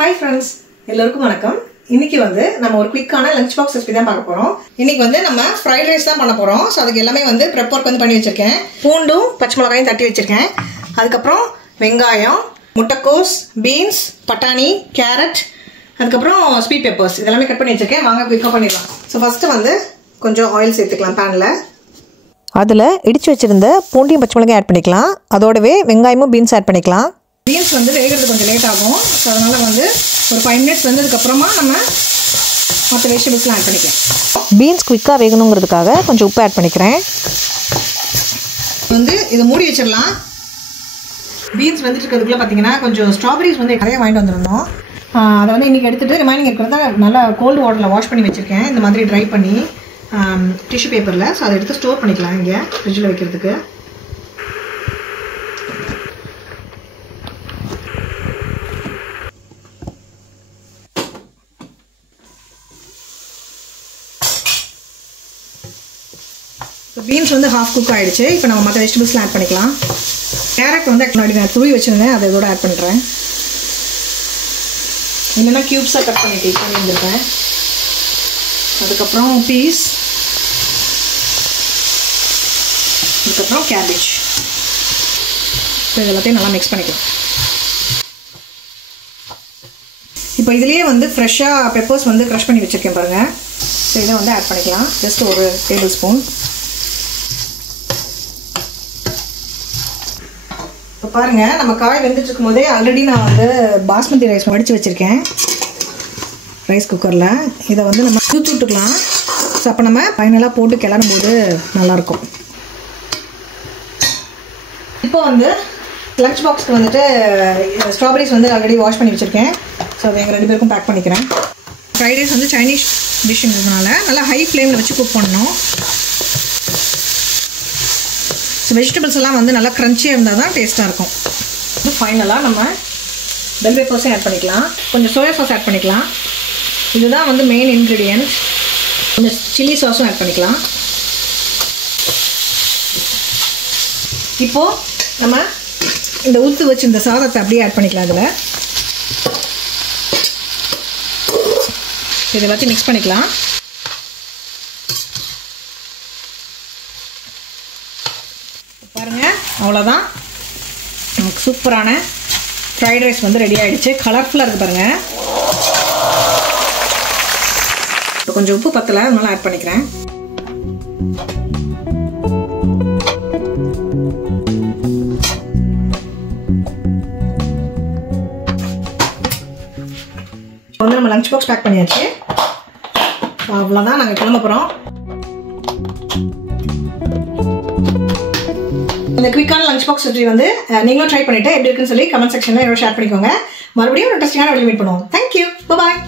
Hi friends, எல்லாருக்கும் வணக்கம். இன்னைக்கு வந்து நம்ம ஒரு குயிக்கான லஞ்ச் பாக்ஸ் ரெசிபி தான் பார்க்க போறோம். இன்னைக்கு வந்து நம்ம ஃப்ரைட் ரைஸ் தான் பண்ண போறோம். சோ அதுக்கு எல்லாமே வந்து prep work வந்து பண்ணி வச்சிருக்கேன். பூண்டும் பச்சை மிளகாயும் தட்டி வச்சிருக்கேன். அதுக்கு அப்புறம் வெங்காயம், முட்டைக்கோஸ், பீன்ஸ், பட்டாணி, கேரட், அதுக்கு அப்புறம் ஸ்வீட் பெப்பர்ஸ் இதெல்லாம் கட் பண்ணி வச்சிருக்கேன். வாங்க குயிக்கா பண்ணிடலாம். சோ ஃபர்ஸ்ட் வந்து கொஞ்சம் ஆயில் சேர்த்துக்கலாம் panல. அதில் இடிச்சு வச்சிருந்த பூண்டியும் பச்சை மிளகாயும் ஆட் பண்ணிக்கலாம். அதோடவே வெங்காயமும் பீன்ஸ் ஆட் பண்ணிக்கலாம். பீன்ஸ் வந்து வேகிறது கொஞ்சம் லேட் ஆகும். ஸோ அதனால் வந்து ஒரு 5 மினிட்ஸ் வந்ததுக்கப்புறமா நம்ம மற்ற வெஜிடபிள்ஸ்லாம் ஆட் பண்ணிக்கலாம். பீன்ஸ் குயிக்காக வேகணுங்கிறதுக்காக கொஞ்சம் உப்பு ஆட் பண்ணிக்கிறேன். வந்து இதை மூடி வச்சிடலாம். பீன்ஸ் வந்துட்டு இருக்கிறதுக்குள்ள பார்த்தீங்கன்னா கொஞ்சம் ஸ்ட்ராபெரிஸ் வந்து நிறைய வாங்கிட்டு வந்துருந்தோம். அதை வந்து இன்றைக்கி எடுத்துகிட்டு ரிமைனிங் இருக்கிறத நல்லா கோல்டு வாட்டரில் வாஷ் பண்ணி வச்சுருக்கேன். இந்த மாதிரி ட்ரை பண்ணி டிஷ்யூ பேப்பரில். ஸோ அதை எடுத்து ஸ்டோர் பண்ணிக்கலாம் இங்கே ஃப்ரிட்ஜில் வைக்கிறதுக்கு. பீன்ஸ் வந்து ஹாஃப் குக் ஆகிடுச்சு. இப்போ நம்ம மற்ற வெஜிடபிள்ஸ்லாம் ஆட் பண்ணிக்கலாம். கேரட் வந்து முன்னாடி நான் துருவி வச்சுருந்தேன், அதை இதோட ஆட் பண்ணுறேன். இல்லைன்னா க்யூப்ஸாக கட் பண்ணிட்டு வந்துருக்கேன். அதுக்கப்புறம் பீஸ், அதுக்கப்புறம் கேபேஜ். இப்போ இது எல்லாத்தையும் நல்லா மிக்ஸ் பண்ணிக்கலாம். இப்போ இதுலேயே வந்து ஃப்ரெஷ்ஷாக பெப்பர்ஸ் வந்து க்ரஷ் பண்ணி வச்சுருக்கேன் பாருங்கள். ஸோ இதை வந்து ஆட் பண்ணிக்கலாம். ஜஸ்ட் ஒரு டேபிள் ஸ்பூன். இப்போ பாருங்கள், நம்ம காய் வெந்துட்டு இருக்கும் போதே ஆல்ரெடி நான் வந்து பாஸ்மதி ரைஸ் வடித்து வச்சுருக்கேன் ரைஸ் குக்கரில். இதை வந்து நம்ம ஊற்றி விட்டுக்கலாம். ஸோ அப்போ நம்ம ஃபைனலாக போட்டு கிளறும் போது நல்லாயிருக்கும். இப்போ வந்து லஞ்ச் பாக்ஸ்க்கு வந்துட்டு ஸ்ட்ராபெரிஸ் வந்து ஆல்ரெடி வாஷ் பண்ணி வச்சுருக்கேன். ஸோ அதை எங்கள் 2 பேருக்கும் பேக் பண்ணிக்கிறேன். ஃப்ரைட் ரைஸ் வந்து சைனீஸ் டிஷ்ஷுங்கிறதுனால நல்லா ஹை ஃப்ளேமில் வச்சு குக் பண்ணணும். ஸோ வெஜிடபிள்ஸ் எல்லாம் வந்து நல்லா க்ரன்ச்சியாக இருந்தால் தான் டேஸ்ட்டாக இருக்கும். ஃபைனலாக நம்ம பெல் பெப்பர்ஸும் ஆட் பண்ணிக்கலாம். கொஞ்சம் சோயா சாஸ் ஆட் பண்ணிக்கலாம். இதுதான் வந்து மெயின் இன்க்ரீடியன்ட். கொஞ்சம் சில்லி சாஸும் ஆட் பண்ணிக்கலாம். இப்போது நம்ம இந்த ஊற்று வச்சு இந்த சாதத்தை அப்படியே ஆட் பண்ணிக்கலாம். இதில் இதை எல்லாத்தையும் மிக்ஸ் பண்ணிக்கலாம். பாருங்கள், அவ்வளோதான். நமக்கு சூப்பரான ஃப்ரைட் ரைஸ் வந்து ரெடி ஆகிடுச்சு. கலர்ஃபுல்லாக இருக்குது பாருங்கள். இப்போ கொஞ்சம் உப்பு பத்தலை, அதனால ஆட் பண்ணிக்கிறேன். இப்போ வந்து நம்ம லஞ்ச் பாக்ஸ் பேக் பண்ணியாச்சு. அவ்வளோதான், நாங்கள் கிளம்ப போகிறோம். இந்த குயிக்கான லஞ்ச் பாக்ஸ் ரெசிபி வந்து நீங்களும் ட்ரை பண்ணிட்டு எப்படி இருக்குன்னு சொல்லி கமெண்ட் செக்ஷனில் ஷேர் பண்ணிக்கோங்க. மறுபடியும் ஒரு இன்ட்ரெஸ்டிங்கான வீடியோ மீட் பண்ணுவோம். தேங்க்யூ, பாய்.